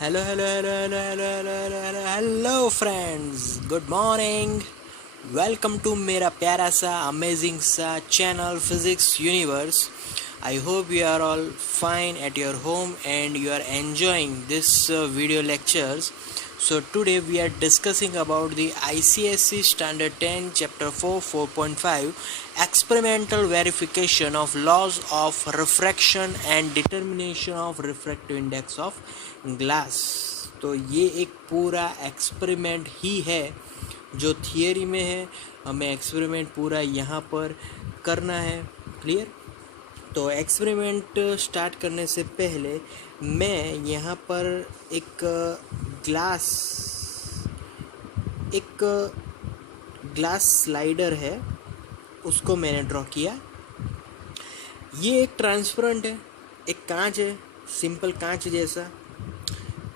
Hello friends, good morning. Welcome to मेरा प्यारा सा अमेजिंग सा channel physics universe. I hope you are all fine at your home and you are enjoying this video lectures. So today we are discussing about the ICSE Standard 10 Chapter 4 4.5 Experimental Verification of Laws of Refraction and Determination of Refractive Index of Glass. तो ये एक पूरा experiment ही है जो theory में है, हमें experiment पूरा यहाँ पर करना है। क्लियर? तो एक्सपेरिमेंट स्टार्ट करने से पहले मैं यहाँ पर एक ग्लास स्लाइडर है उसको मैंने ड्रॉ किया। ये एक ट्रांसपेरेंट है, एक कांच है, सिंपल कांच जैसा।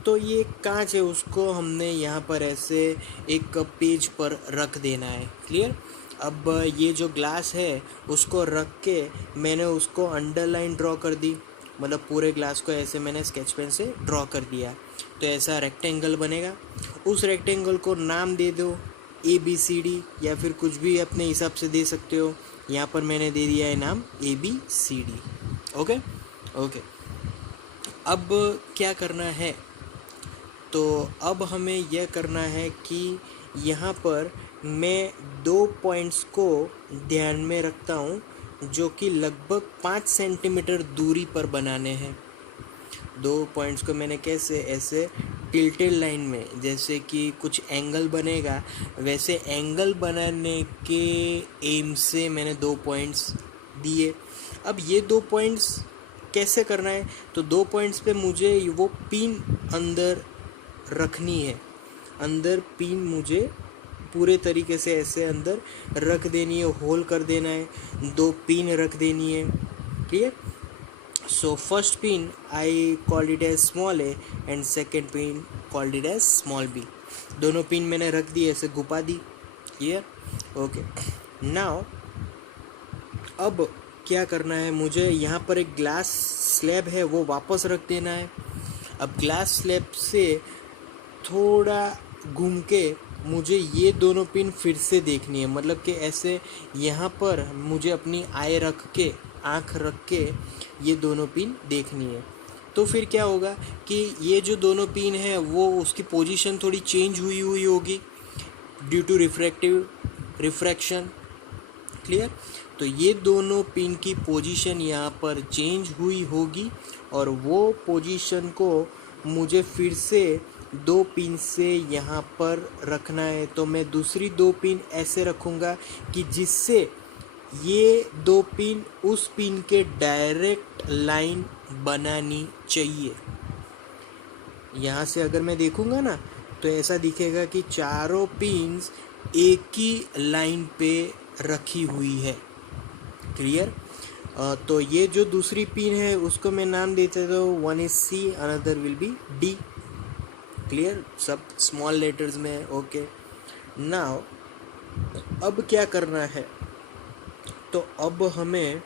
तो ये एक कांच है, उसको हमने यहाँ पर ऐसे एक पेज पर रख देना है। क्लियर? अब ये जो ग्लास है उसको रख के मैंने उसको अंडरलाइन ड्रॉ कर दी, मतलब पूरे ग्लास को ऐसे मैंने स्केच पेन से ड्रॉ कर दिया। तो ऐसा रेक्टेंगल बनेगा। उस रेक्टेंगल को नाम दे दो ABCD, या फिर कुछ भी अपने हिसाब से दे सकते हो। यहाँ पर मैंने दे दिया है नाम ABCD। ओके। अब क्या करना है? तो अब हमें यह करना है कि यहाँ पर मैं 2 पॉइंट्स को ध्यान में रखता हूँ जो कि लगभग 5 सेंटीमीटर दूरी पर बनाने हैं। 2 पॉइंट्स को मैंने कैसे, ऐसे टिल्टेड लाइन में, जैसे कि कुछ एंगल बनेगा वैसे एंगल बनाने के एम से मैंने 2 पॉइंट्स दिए। अब ये 2 पॉइंट्स कैसे करना है? तो 2 पॉइंट्स पे मुझे वो पिन अंदर रखनी है। अंदर पिन मुझे पूरे तरीके से ऐसे अंदर रख देनी है, होल कर देना है, 2 पिन रख देनी है। Clear? So first pin I called it as small A and second pin called it as small B. दोनों पिन मैंने रख दी, ऐसे घुपा दी। क्लियर? ओके। नाउ अब क्या करना है, मुझे यहाँ पर एक ग्लास स्लैब है वो वापस रख देना है। अब ग्लास स्लैब से थोड़ा घूम के मुझे ये दोनों पिन फिर से देखनी है, मतलब कि ऐसे यहाँ पर मुझे अपनी आँख रख के ये दोनों पिन देखनी है। तो फिर क्या होगा कि ये जो दोनों पिन है वो उसकी पोजीशन थोड़ी चेंज हुई होगी ड्यू टू रिफ्रैक्शन। क्लियर? तो ये दोनों पिन की पोजीशन यहाँ पर चेंज हुई होगी और वो पोजीशन को मुझे फिर से 2 पिन से यहाँ पर रखना है। तो मैं दूसरी 2 पिन ऐसे रखूँगा कि जिससे ये 2 पिन उस पिन के डायरेक्ट लाइन बनानी चाहिए। यहाँ से अगर मैं देखूँगा ना तो ऐसा दिखेगा कि चारों पिन्स एक ही लाइन पे रखी हुई है। क्लियर? तो ये जो दूसरी पिन है उसको मैं नाम देता तो one is C, another will be D। Clear? सब स्मॉल लेटर्स में। ओके। नाउ अब क्या करना है? तो अब हमें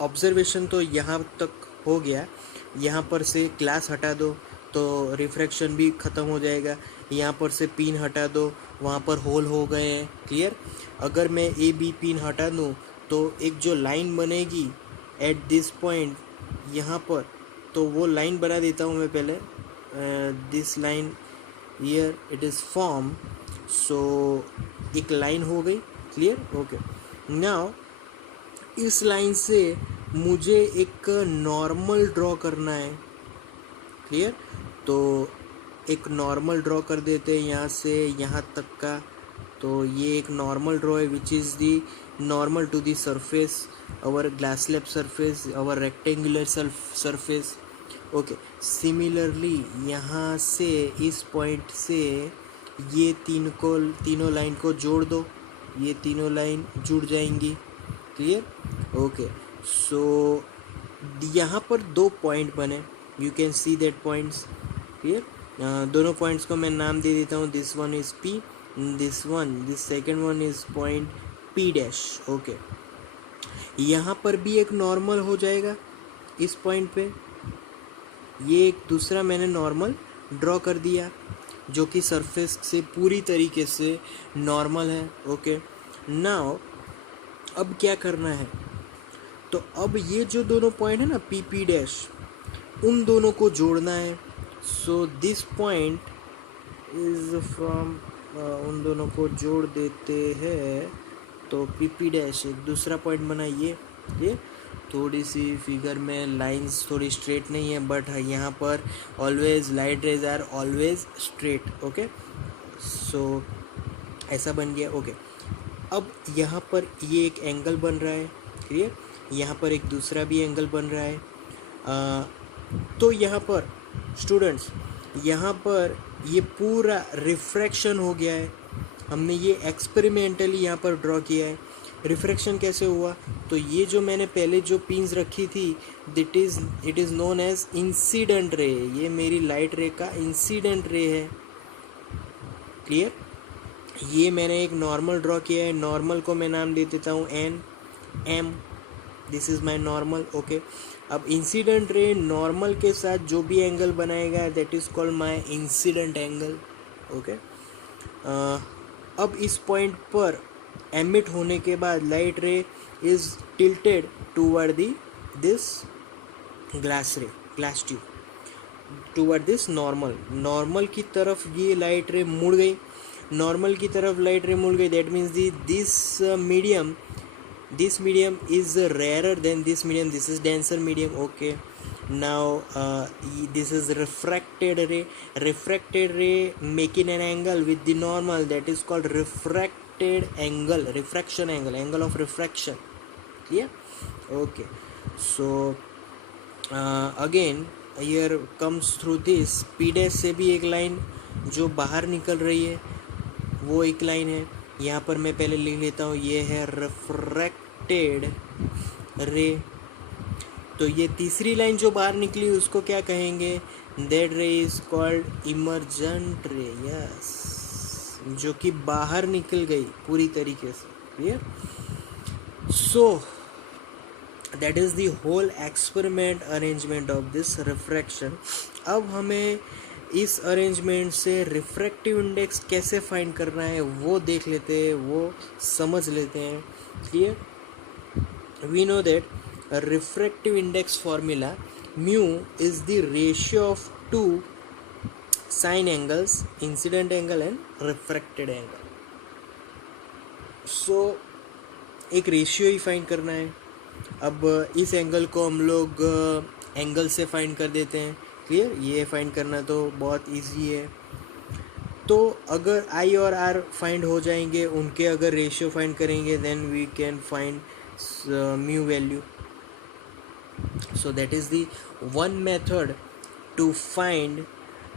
ऑब्जर्वेशन तो यहाँ तक हो गया। यहाँ पर से ग्लास हटा दो तो रिफ्रैक्शन भी ख़त्म हो जाएगा। यहाँ पर से पिन हटा दो, वहाँ पर होल हो गए हैं। क्लियर? अगर मैं AB पिन हटा दूँ तो एक जो लाइन बनेगी एट दिस पॉइंट यहाँ पर, तो वो लाइन बना देता हूँ मैं पहले। This line here it is form, so एक लाइन हो गई। क्लियर? ओके। नाउ इस लाइन से मुझे एक नॉर्मल ड्रॉ करना है। क्लियर? तो एक नॉर्मल ड्रॉ कर देते हैं यहाँ से यहाँ तक का। तो ये एक नॉर्मल ड्रॉ है which is the normal to the surface, our glass slab surface, our rectangular surface. Okay. Similarly यहाँ से इस पॉइंट से ये तीनों लाइन को जोड़ दो, ये तीनों लाइन जुड़ जाएंगी। क्लियर? ओके। सो यहाँ पर 2 पॉइंट बने, you can see that points. Clear? दोनों पॉइंट्स को मैं नाम दे देता हूँ, this one is P, this second one is point P dash. Okay. यहाँ पर भी एक नॉर्मल हो जाएगा इस पॉइंट पे। ये एक दूसरा मैंने नॉर्मल ड्रॉ कर दिया जो कि सरफेस से पूरी तरीके से नॉर्मल है। ओके, नाउ अब क्या करना है, तो अब ये जो दोनों पॉइंट है ना पी पी डैश, उन दोनों को जोड़ना है। So this point is from, उन दोनों को जोड़ देते हैं तो पी पी डैश एक दूसरा पॉइंट बना। ये थोड़ी सी फिगर में लाइंस थोड़ी स्ट्रेट नहीं है, बट यहाँ पर always light rays are always straight. Okay, so ऐसा बन गया। ओके, अब यहाँ पर ये एक एंगल बन रहा है, क्लियर। यहाँ पर एक दूसरा भी एंगल बन रहा है। तो यहाँ पर स्टूडेंट्स, यहाँ पर ये पूरा रिफ्रैक्शन हो गया है। हमने ये एक्सपेरिमेंटली यहाँ पर ड्रॉ किया है। रिफ्रैक्शन कैसे हुआ, तो ये जो मैंने पहले जो पिन्स रखी थी it is known as incident ray. ये मेरी लाइट रे का इंसिडेंट रे है, क्लियर। ये मैंने एक नॉर्मल ड्रॉ किया है, नॉर्मल को मैं नाम दे देता हूँ N M, this is my normal. Okay, अब इंसिडेंट रे नॉर्मल के साथ जो भी एंगल बनाएगा that is called my incident angle. Okay, अब इस पॉइंट पर एमिट होने के बाद लाइट रे is tilted toward this glass tube, toward this normal की तरफ ये लाइट रे मुड़ गई। नॉर्मल की तरफ लाइट रे मुड़ गई, that means this medium is rarer than this medium, this is denser medium. Okay, now this is refracted ray making an angle with the normal, that is called refraction angle of refraction, clear. Okay, so again here comes through this p dash से भी एक line जो बाहर निकल रही है, वो एक लाइन है। यहाँ पर मैं पहले लिख लेता हूँ, ये है रिफ्रैक्टेड रे। तो ये तीसरी लाइन जो बाहर निकली उसको क्या कहेंगे, that ray is called emergent ray, yes, जो कि बाहर निकल गई पूरी तरीके से, clear. So that is the whole experiment arrangement of this refraction. अब हमें इस अरेंजमेंट से रिफ्रैक्टिव इंडेक्स कैसे फाइंड करना है वो देख लेते हैं, वो समझ लेते हैं, clear. We know that refractive index formula mu is the ratio of two sine angles, incident angle and refracted angle. So एक रेशियो ही फाइंड करना है। अब इस एंगल को हम लोग एंगल से फाइंड कर देते हैं, क्लियर। ये फाइंड करना तो बहुत इजी है। तो अगर आई और आर फाइंड हो जाएंगे, उनके अगर रेशियो फाइंड करेंगे then we can find mu value. So that is the one method to find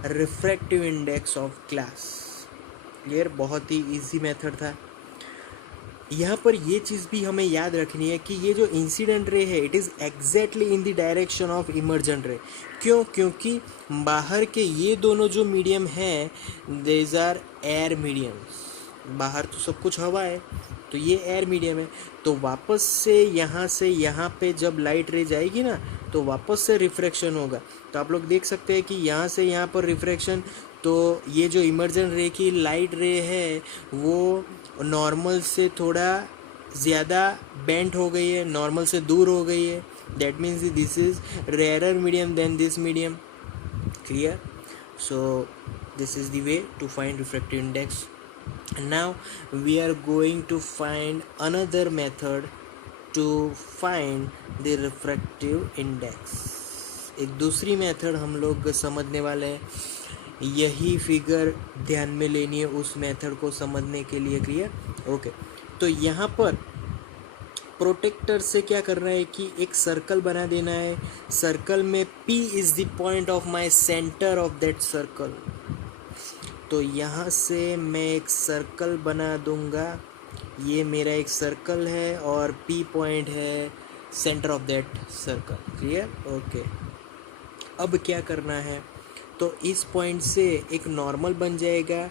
refractive index of glass, clear. बहुत ही इजी मेथड था। यहाँ पर ये चीज़ भी हमें याद रखनी है कि ये जो इंसिडेंट रे है it is exactly in the direction of emergent रे। क्योंकि बाहर के ये दोनों जो मीडियम हैं देज आर एयर मीडियम्स, बाहर तो सब कुछ हवा है, तो ये एयर मीडियम है। तो वापस से यहाँ पे जब लाइट रे जाएगी ना तो वापस से रिफ्रैक्शन होगा। तो आप लोग देख सकते हैं कि यहाँ से यहाँ पर रिफ्रैक्शन, तो ये जो इमर्जेंट रे की लाइट रे है वो नॉर्मल से थोड़ा ज़्यादा बेंट हो गई है, नॉर्मल से दूर हो गई है। That means this is rare medium than this medium, clear. So this is the way to find refractive index. Now we are going to find another method to find the refractive index. एक दूसरी method हम लोग समझने वाले हैं, यही figure ध्यान में लेनी है उस मेथड को समझने के लिए, क्लियर। ओके, तो यहाँ पर प्रोटेक्टर से क्या करना है कि एक सर्कल बना देना है। सर्कल में P is the point of my centre of that circle. तो यहाँ से मैं एक सर्कल बना दूँगा, ये मेरा एक सर्कल है और P पॉइंट है centre of that circle, clear. Okay, अब क्या करना है, तो इस पॉइंट से एक नॉर्मल बन जाएगा।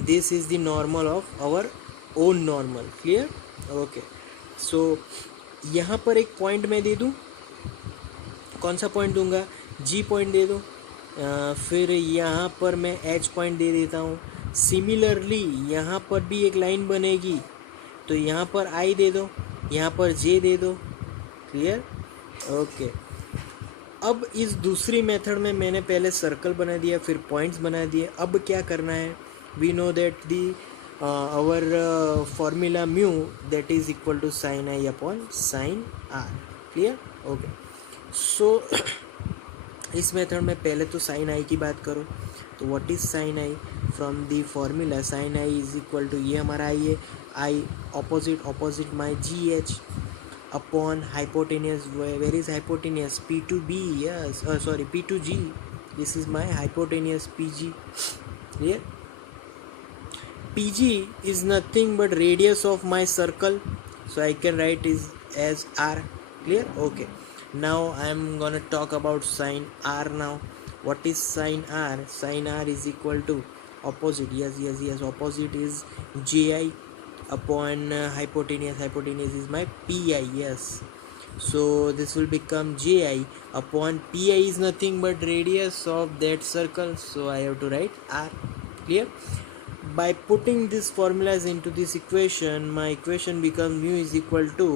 This is the normal of our own normal, clear. Okay, so यहाँ पर एक पॉइंट मैं दे दूँ, कौन सा पॉइंट दूंगा, जी पॉइंट दे दो, फिर यहाँ पर मैं एच पॉइंट दे देता हूँ। सिमिलरली यहाँ पर भी एक लाइन बनेगी, तो यहाँ पर आई दे दो, यहाँ पर जे दे दो। Clear, okay. अब इस दूसरी मेथड में मैंने पहले सर्कल बना दिया, फिर पॉइंट्स बना दिए। अब क्या करना है, we know that the our formula mu that is equal to sine I upon sine r. Clear, okay. So इस मेथड में पहले तो साइन आई की बात करो, तो what is sine i, from the formula sine I is equal to, ये हमारा आई है, i opposite my G H upon hypotenuse. Where is hypotenuse, P to B, yes, sorry, P to G. This is my hypotenuse PG. Clear, PG is nothing but radius of my circle, so I can write is as R. Clear, okay. Now I am gonna talk about sine R now. What is sine R? Sine R is equal to opposite, yes, opposite is JI upon hypotenuse is my pi, yes. So this will become ji upon pi is nothing but radius of that circle, so I have to write r. Clear, by putting these formulas into this equation, my equation becomes mu is equal to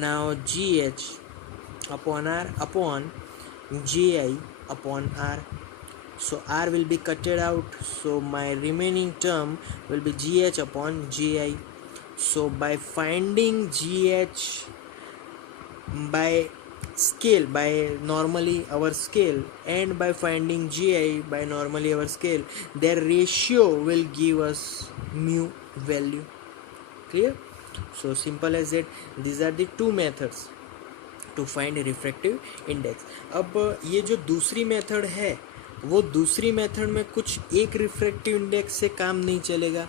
now gh upon r upon ji upon r. So r will be cutted out, so my remaining term will be gh upon gi. So by finding gh by scale, by normally our scale, and by finding gi by normally our scale, their ratio will give us mu value. Clear, so simple as that. These are the two methods to find refractive index. अब ये जो दूसरी method है, वो दूसरी method में कुछ एक रिफ्रैक्टिव इंडेक्स से काम नहीं चलेगा,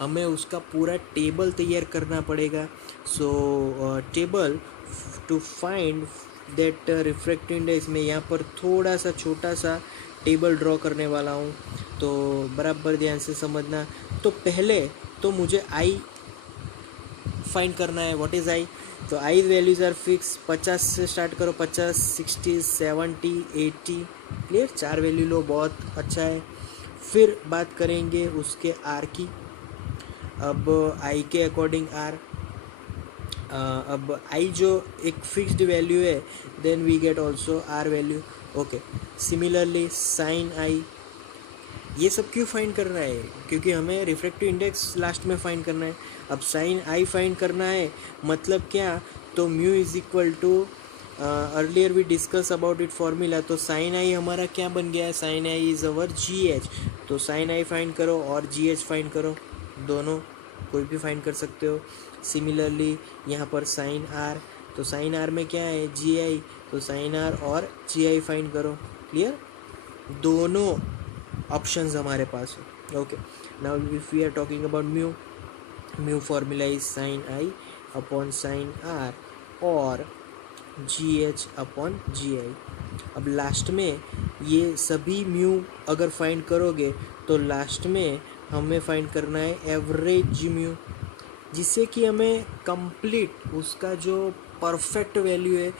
हमें उसका पूरा टेबल तैयार करना पड़ेगा. So table to find that refractive index, में यहाँ पर थोड़ा सा छोटा सा टेबल ड्रॉ करने वाला हूँ, तो बराबर ध्यान से समझना. तो पहले तो मुझे आई फाइंड करना है. व्हाट इज़ आई, तो आई वैल्यूज़ आर फिक्स. 50 से स्टार्ट करो, 50, 60, 70, 80. क्लियर, 4 वैल्यू लो, बहुत अच्छा है. फिर बात करेंगे उसके आर की. अब आई के अकॉर्डिंग आर, अब आई जो एक फिक्स्ड वैल्यू है, then we get also r value. Okay, similarly sine i. ये सब क्यों फाइंड करना है, क्योंकि हमें रिफ्रैक्टिव इंडेक्स लास्ट में फाइंड करना है. अब साइन आई फाइंड करना है, मतलब क्या, तो mu is equal to, earlier we discuss about it formula. तो साइन आई हमारा क्या बन गया है, sine I is our G H. तो साइन आई फाइंड करो और जी एच फाइंड करो, दोनों कोई भी फाइंड कर सकते हो. सिमिलरली यहाँ पर साइन आर, तो साइन आर में क्या है, जी आई, तो साइन आर और जी आई फाइंड करो. क्लियर, दोनों ऑप्शंस हमारे पास है. Okay, now if we are talking about mu, mu formula is sine I upon sine R और जी एच अपॉन जी आई. अब लास्ट में ये सभी म्यू अगर फाइंड करोगे, तो लास्ट में हमें फाइंड करना है एवरेज म्यू, जिससे कि हमें कंप्लीट उसका जो परफेक्ट वैल्यू है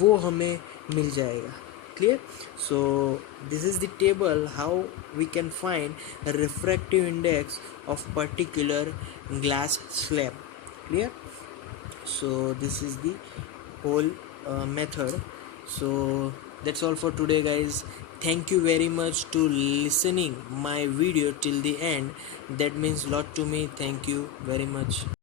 वो हमें मिल जाएगा. Clear, so this is the table how we can find a refractive index of particular glass slab. Clear, so this is the whole method. So that's all for today, guys. Thank you very much to listening my video till the end. That means lot to me. Thank you very much.